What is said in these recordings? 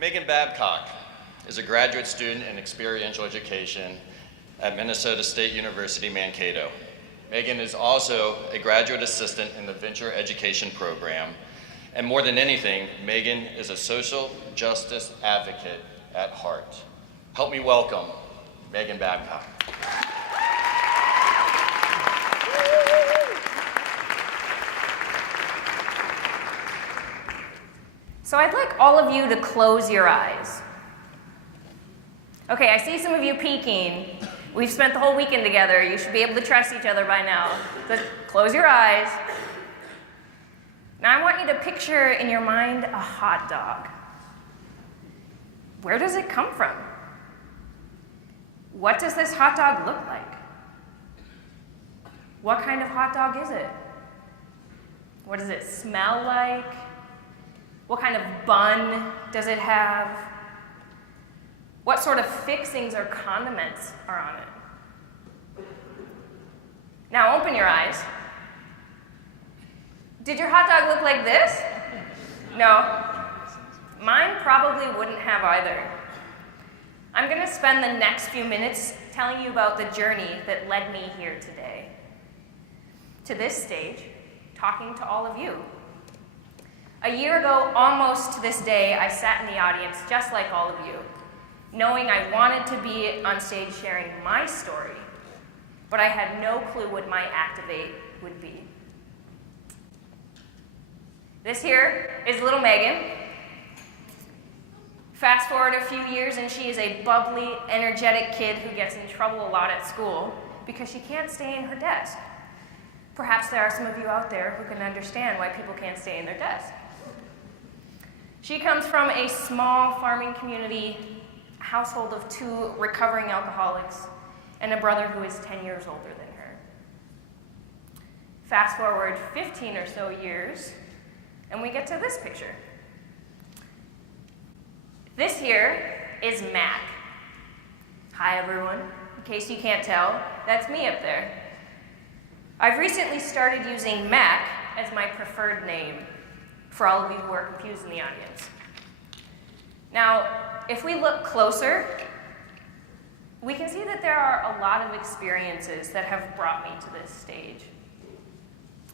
Megan Babcock is a graduate student in experiential education at Minnesota State University Mankato. Megan is also a graduate assistant in the Venture Education Program, and more than anything, Megan is a social justice advocate at heart. Help me welcome Megan Babcock. So I'd like all of you to close your eyes. Okay, I see some of you peeking. We've spent the whole weekend together. You should be able to trust each other by now. But close your eyes. Now I want you to picture in your mind a hot dog. Where does it come from? What does this hot dog look like? What kind of hot dog is it? What does it smell like? What kind of bun does it have? What sort of fixings or condiments are on it? Now open your eyes. Did your hot dog look like this? No. Mine probably wouldn't have either. I'm going to spend the next few minutes telling you about the journey that led me here today. To this stage, talking to all of you. A year ago, almost to this day, I sat in the audience just like all of you, knowing I wanted to be on stage sharing my story, but I had no clue what my Activate would be. This here is little Megan. Fast forward a few years and she is a bubbly, energetic kid who gets in trouble a lot at school because she can't stay in her desk. Perhaps there are some of you out there who can understand why people can't stay in their desk. She comes from a small farming community, household of 2 recovering alcoholics, and a brother who is 10 years older than her. Fast forward 15 or so years, and we get to this picture. This here is Mac. Hi, everyone. In case you can't tell, that's me up there. I've recently started using Mac as my preferred name for all of you who are confused in the audience. Now, if we look closer, we can see that there are a lot of experiences that have brought me to this stage.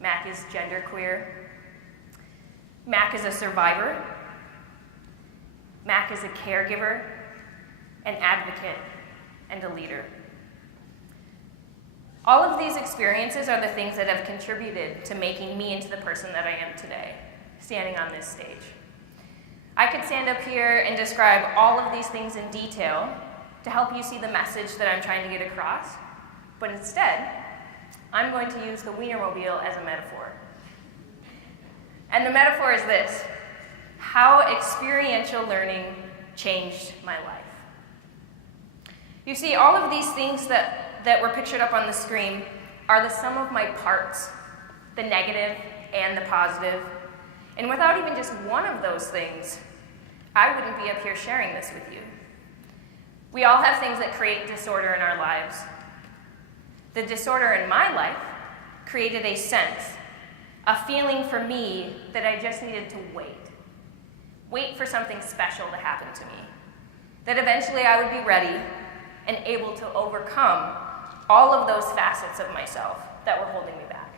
Mac is genderqueer. Mac is a survivor. Mac is a caregiver, an advocate, and a leader. All of these experiences are the things that have contributed to making me into the person that I am today, standing on this stage. I could stand up here and describe all of these things in detail to help you see the message that I'm trying to get across, but instead, I'm going to use the Wienermobile as a metaphor. And the metaphor is this: how experiential learning changed my life. You see, all of these things that were pictured up on the screen are the sum of my parts, the negative and the positive. And without even just one of those things, I wouldn't be up here sharing this with you. We all have things that create disorder in our lives. The disorder in my life created a sense, a feeling for me that I just needed to wait for something special to happen to me, that eventually I would be ready and able to overcome all of those facets of myself that were holding me back.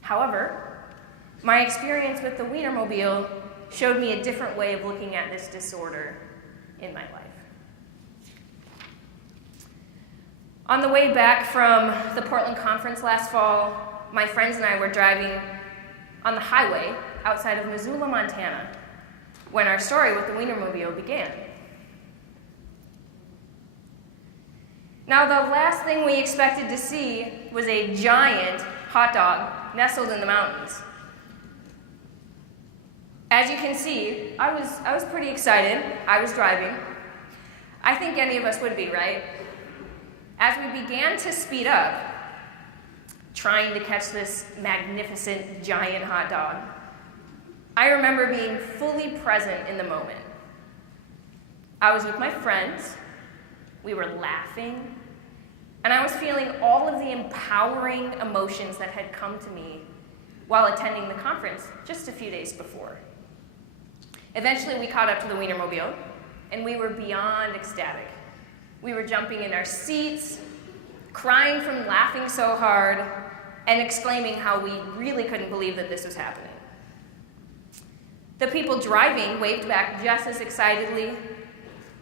However, my experience with the Wienermobile showed me a different way of looking at this disorder in my life. On the way back from the Portland conference last fall, my friends and I were driving on the highway outside of Missoula, Montana, when our story with the Wienermobile began. Now, the last thing we expected to see was a giant hot dog nestled in the mountains. As you can see, I was pretty excited. I was driving. I think any of us would be, right? As we began to speed up, trying to catch this magnificent giant hot dog, I remember being fully present in the moment. I was with my friends, we were laughing, and I was feeling all of the empowering emotions that had come to me while attending the conference just a few days before. Eventually, we caught up to the Wienermobile, and we were beyond ecstatic. We were jumping in our seats, crying from laughing so hard, and exclaiming how we really couldn't believe that this was happening. The people driving waved back just as excitedly,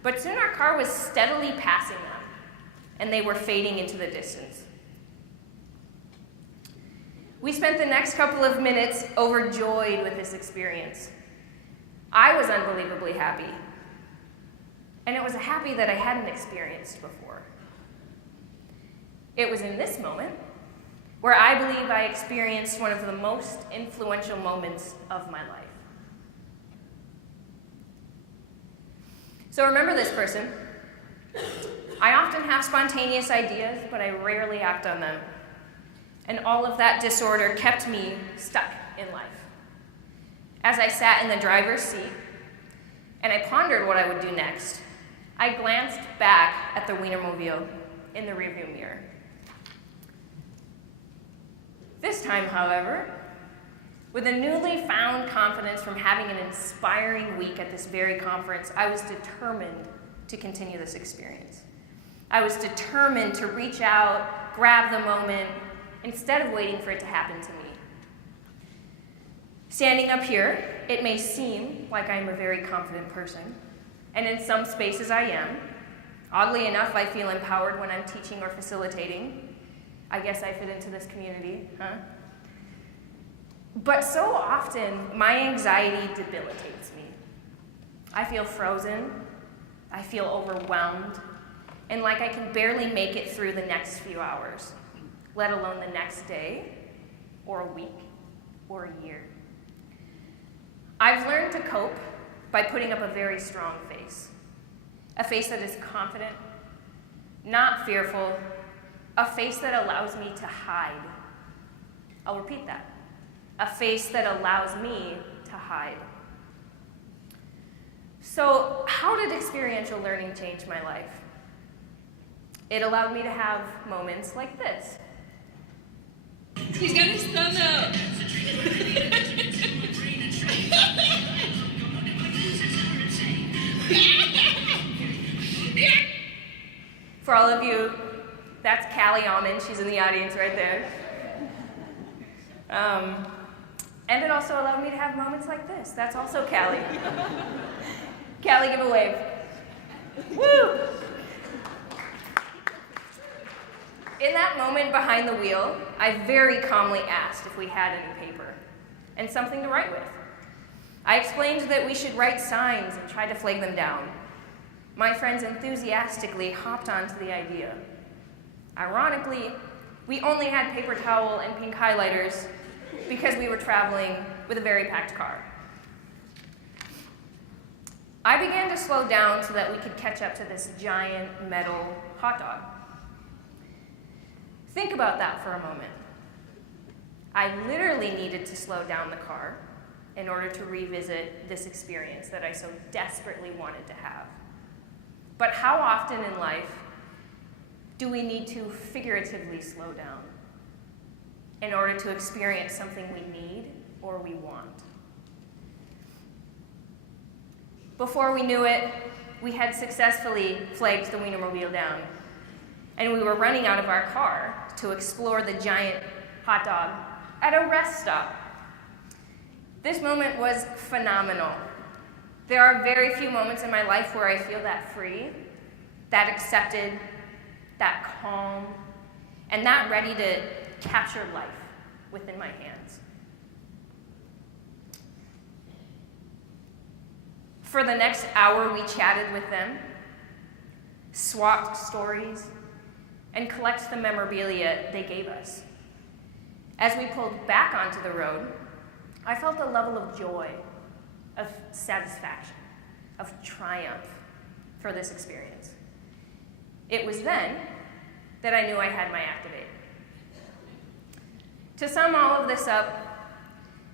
but soon our car was steadily passing them, and they were fading into the distance. We spent the next couple of minutes overjoyed with this experience. I was unbelievably happy, and it was a happy that I hadn't experienced before. It was in this moment where I believe I experienced one of the most influential moments of my life. So remember this person. I often have spontaneous ideas, but I rarely act on them. And all of that disorder kept me stuck in life. As I sat in the driver's seat and I pondered what I would do next, I glanced back at the Wienermobile in the rearview mirror. This time, however, with a newly found confidence from having an inspiring week at this very conference, I was determined to continue this experience. I was determined to reach out, grab the moment, instead of waiting for it to happen to me. Standing up here, it may seem like I'm a very confident person, and in some spaces I am. Oddly enough, I feel empowered when I'm teaching or facilitating. I guess I fit into this community, huh? But so often, my anxiety debilitates me. I feel frozen, I feel overwhelmed, and like I can barely make it through the next few hours, let alone the next day, or a week, or a year. I've learned to cope by putting up a very strong face, a face that is confident, not fearful, a face that allows me to hide. I'll repeat that. A face that allows me to hide. So, how did experiential learning change my life? It allowed me to have moments like this. He's got his thumb out. For all of you, that's Callie Almond. She's in the audience right there. And it also allowed me to have moments like this. That's also Callie. Callie, give a wave. Woo! In that moment behind the wheel, I very calmly asked if we had any paper and something to write with. I explained that we should write signs and try to flag them down. My friends enthusiastically hopped onto the idea. Ironically, we only had paper towel and pink highlighters because we were traveling with a very packed car. I began to slow down so that we could catch up to this giant metal hot dog. Think about that for a moment. I literally needed to slow down the car in order to revisit this experience that I so desperately wanted to have. But how often in life do we need to figuratively slow down in order to experience something we need or we want? Before we knew it, we had successfully flagged the Wienermobile down, and we were running out of our car to explore the giant hot dog at a rest stop. This moment was phenomenal. There are very few moments in my life where I feel that free, that accepted, that calm, and that ready to capture life within my hands. For the next hour, we chatted with them, swapped stories, and collected the memorabilia they gave us. As we pulled back onto the road, I felt a level of joy, of satisfaction, of triumph for this experience. It was then that I knew I had my Activate. To sum all of this up,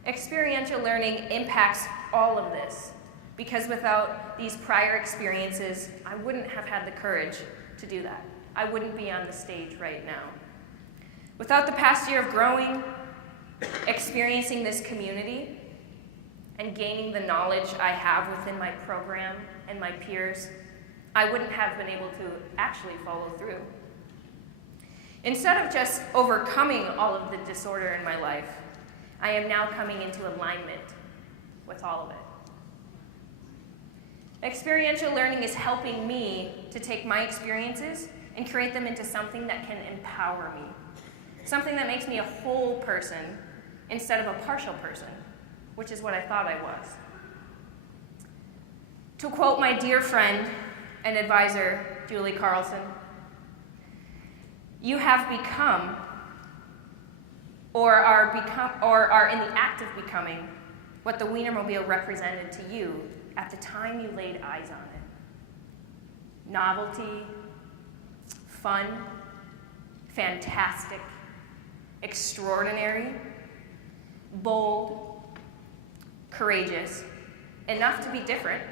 experiential learning impacts all of this, because without these prior experiences, I wouldn't have had the courage to do that. I wouldn't be on the stage right now. Without the past year of growing, experiencing this community, and gaining the knowledge I have within my program and my peers, I wouldn't have been able to actually follow through. Instead of just overcoming all of the disorder in my life, I am now coming into alignment with all of it. Experiential learning is helping me to take my experiences and create them into something that can empower me, something that makes me a whole person instead of a partial person, which is what I thought I was. To quote my dear friend and advisor, Julie Carlson, you have become or are in the act of becoming what the Wienermobile represented to you at the time you laid eyes on it. Novelty, fun, fantastic, extraordinary, bold, courageous, enough to be different,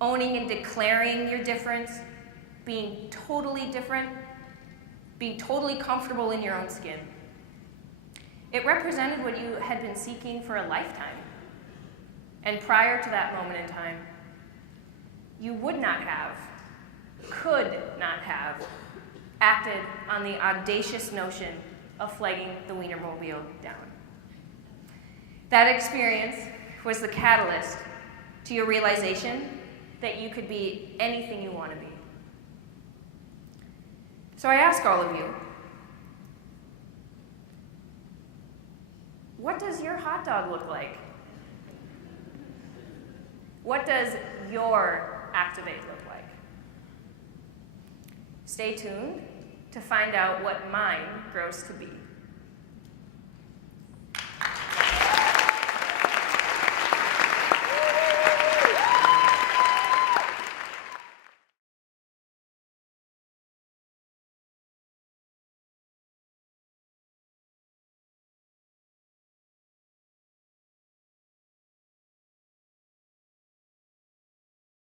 owning and declaring your difference, being totally different, being totally comfortable in your own skin. It represented what you had been seeking for a lifetime. And prior to that moment in time, you would not have, could not have, acted on the audacious notion of flagging the Wienermobile down. That experience was the catalyst to your realization that you could be anything you want to be. So I ask all of you, what does your hot dog look like? What does your Activate look like? Stay tuned to find out what mine grows to be.